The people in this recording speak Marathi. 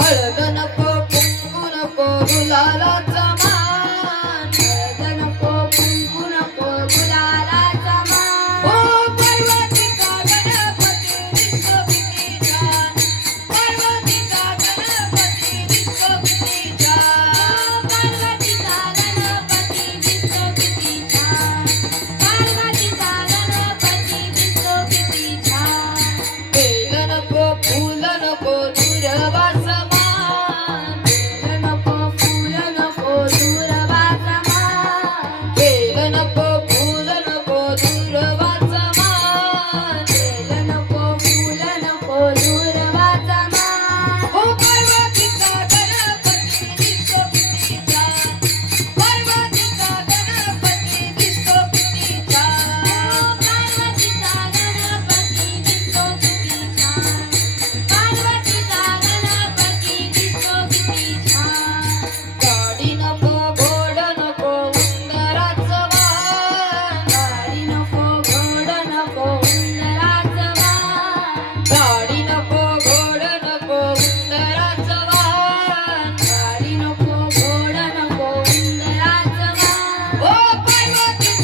हळद नको कुंकू नको गुलाला I want to